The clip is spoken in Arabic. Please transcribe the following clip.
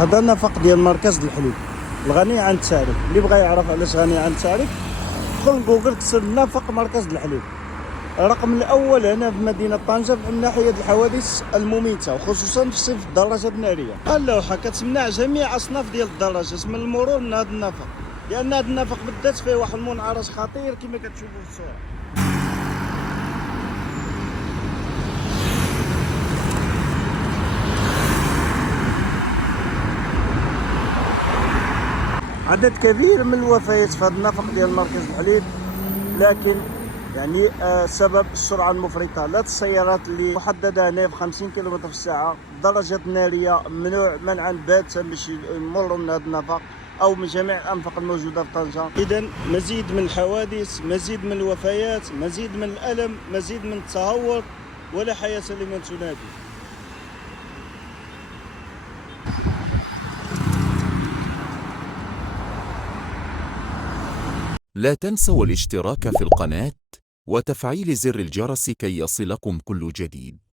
هذا النفق ديال مركز الحليب الغني عن التعريف. اللي بغى يعرف علاش غني عن التعريف دخل جوجل كتب نفق مركز الحليب. الرقم الاول هنا في مدينه طنجه من ناحيه الحوادث المميته وخصوصا في صف الدراجات الناريه. اللوحه كتمنع جميع اصناف ديال الدراجات من المرور من هذا النفق، لان هذا النفق بالذات فيه واحد المنعرج خطير كما كتشوفوا في الصوره. عدد كبير من الوفيات في هذا النفق ديال مركز الحليب، لكن يعني سبب السرعه المفرطه. لا السيارات اللي محدده هنا ب 50 كم في الساعه، الدراجات الناريه ممنوع منعا باتا باش يمروا من هذا النفق او من جميع الانفاق الموجوده في طنجه. اذا مزيد من الحوادث، مزيد من الوفيات، مزيد من الالم، مزيد من التهور، ولا حياه لمن تنادي. لا تنسوا الاشتراك في القناة وتفعيل زر الجرس كي يصلكم كل جديد.